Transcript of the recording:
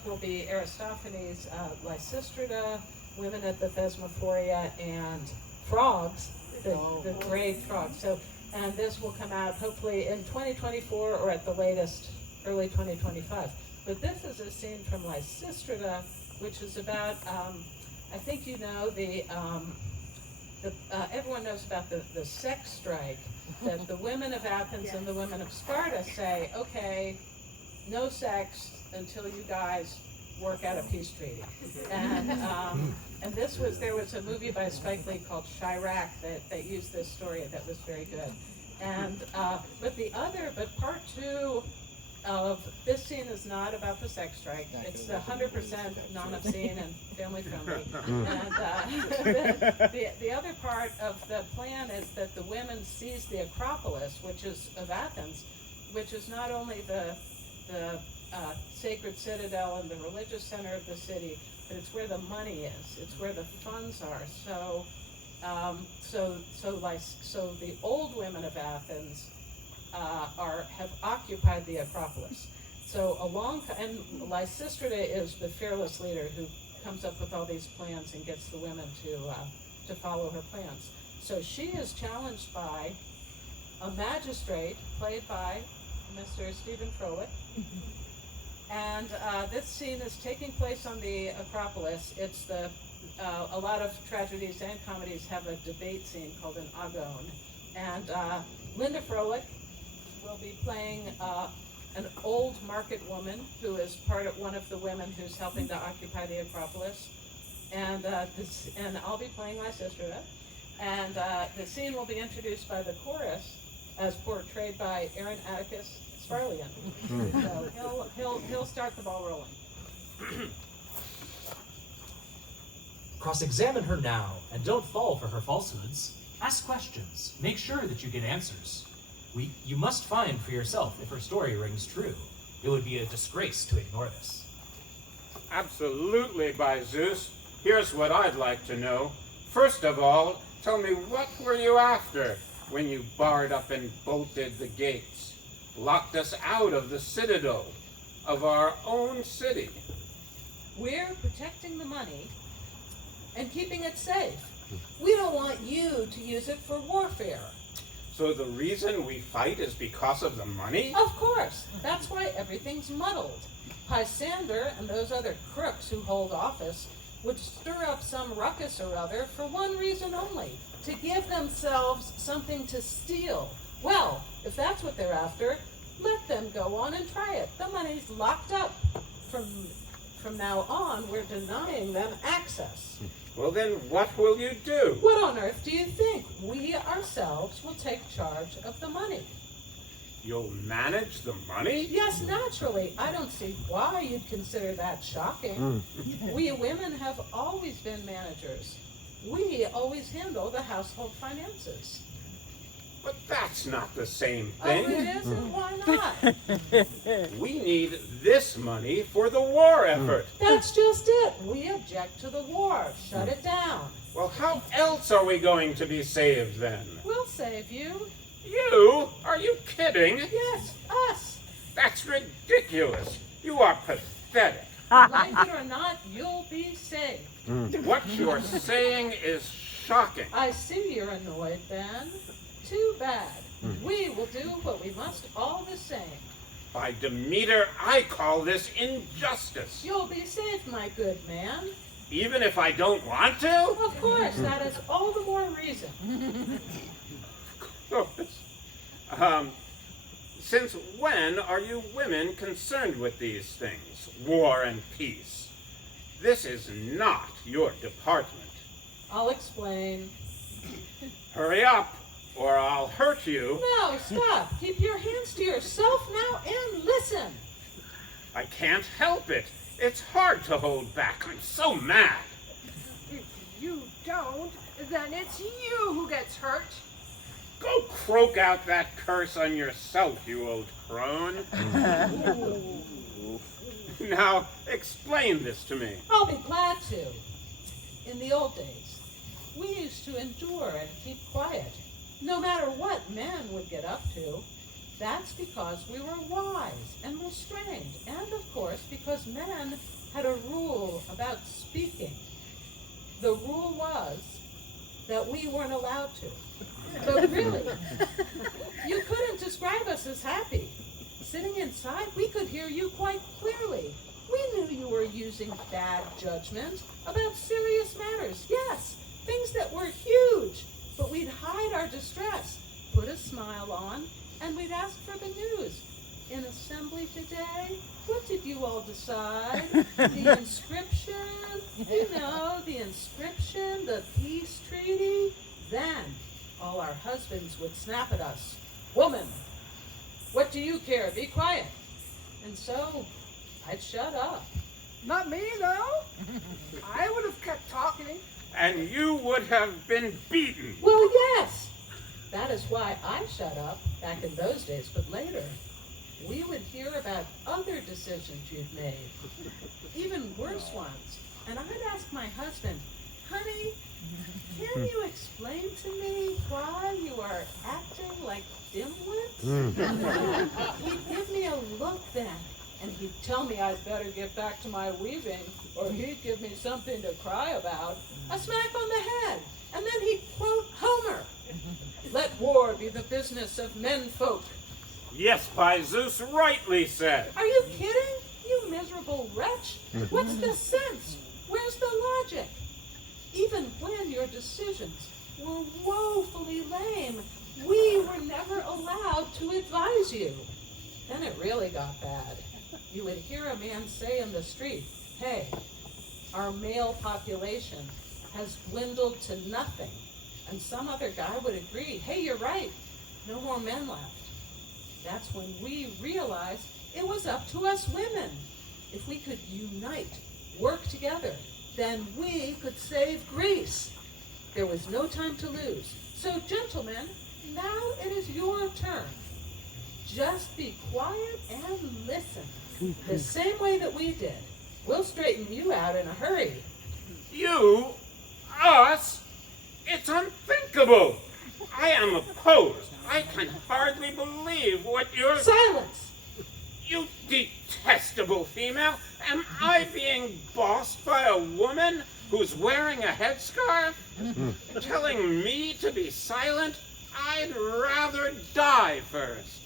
book will be Aristophanes Lysistrata, Women at the Thesmophoria, and Frogs, the gray frogs. So, and this will come out hopefully in 2024 or at the latest early 2025. But this is a scene from Lysistrata, which is about, I think you know, everyone knows about the sex strike, that the women of Athens and the women of Sparta say, okay, no sex until you guys work out a peace treaty. And there was a movie by Spike Lee called Chirac that used this story that was very good. And but part two of this scene is not about the sex strike. It's 100% non-obscene and family friendly. And the other part of the plan is that the women seize the Acropolis, which is of Athens, which is not only the sacred citadel and the religious center of the city, but it's where the money is. It's where the funds are. So the old women of Athens have occupied the Acropolis. So and Lysistrata is the fearless leader who comes up with all these plans and gets the women to follow her plans. So she is challenged by a magistrate played by Mr. Stephen Froehlich. And this scene is taking place on the Acropolis. It's a lot of tragedies and comedies have a debate scene called an agon. And Linda Froehlich will be playing an old market woman who is one of the women who's helping to occupy the Acropolis. And I'll be playing Lysistrata. And the scene will be introduced by the chorus as portrayed by Atticus. Svarlien. So he'll start the ball rolling. Cross-examine her now, and don't fall for her falsehoods. Ask questions. Make sure that you get answers. You must find for yourself if her story rings true. It would be a disgrace to ignore this. Absolutely, by Zeus. Here's what I'd like to know. First of all, tell me, what were you after when you barred up and bolted the gates? Locked us out of the citadel of our own city. We're protecting the money and keeping it safe. We don't want you to use it for warfare. So the reason we fight is because of the money? Of course. That's why everything's muddled. Pysander and those other crooks who hold office would stir up some ruckus or other for one reason only, to give themselves something to steal. Well, if that's what they're after, let them go on and try it. The money's locked up. From now on, we're denying them access. Well, then what will you do? What on earth do you think? We ourselves will take charge of the money. You'll manage the money? Yes, naturally. I don't see why you'd consider that shocking. We women have always been managers. We always handle the household finances. But that's not the same Oh, thing. it is? And why not? We need this money for the war effort. That's just it. We object to the war. Shut it down. Well, how else are we going to be saved then? We'll save you. You? Are you kidding? Yes, us. That's ridiculous. You are pathetic. Like it or not, you'll be saved. What you're saying is shocking. I see you're annoyed then. Too bad. We will do what we must all the same. By Demeter, I call this injustice. You'll be saved, my good man. Even if I don't want to? Of course, that is all the more reason. Since when are you women concerned with these things, war and peace? This is not your department. I'll explain. Hurry up, or I'll hurt you. No, stop. Keep your hands to yourself now and listen. I can't help it. It's hard to hold back. I'm so mad. If you don't, then it's you who gets hurt. Go croak out that curse on yourself, you old crone. Now, explain this to me. I'll be glad to. In the old days, we used to endure and keep quiet, no matter what man would get up to. That's because we were wise and restrained, and of course because men had a rule about speaking. The rule was that we weren't allowed to. But really, you couldn't describe us as happy. Sitting inside, we could hear you quite clearly. We knew you were using bad judgment about serious matters. Yes, things that were huge, but we'd hide our distress, put a smile on, and we'd ask for the news. In assembly today, what did you all decide? The inscription? You know, the inscription, the peace treaty? Then all our husbands would snap at us. Woman, what do you care? Be quiet. And so I'd shut up. Not me, though. I would have kept talking. And you would have been beaten. Well, yes. That is why I shut up back in those days, but later we would hear about other decisions you'd made, even worse ones. And I'd ask my husband, honey, can you explain to me why you are acting like dimwits? He'd give me a look then, and he'd tell me I'd better get back to my weaving, or he'd give me something to cry about, a smack on the head, and then he'd quote Homer. Let war be the business of menfolk. Yes, by Zeus, rightly said. Are you kidding? You miserable wretch. What's the sense? Where's the logic? Even when your decisions were woefully lame, we were never allowed to advise you. Then it really got bad. You would hear a man say in the street, hey, our male population has dwindled to nothing. And some other guy would agree, hey, you're right, no more men left. That's when we realized it was up to us women. If we could unite, work together, then we could save Greece. There was no time to lose. So, gentlemen, now it is your turn. Just be quiet and listen, the same way that we did. We'll straighten you out in a hurry. You? Us? It's unthinkable. I am opposed. I can hardly believe what you're... Silence! You detestable female. Am I being bossed by a woman who's wearing a headscarf? Telling me to be silent? I'd rather die first.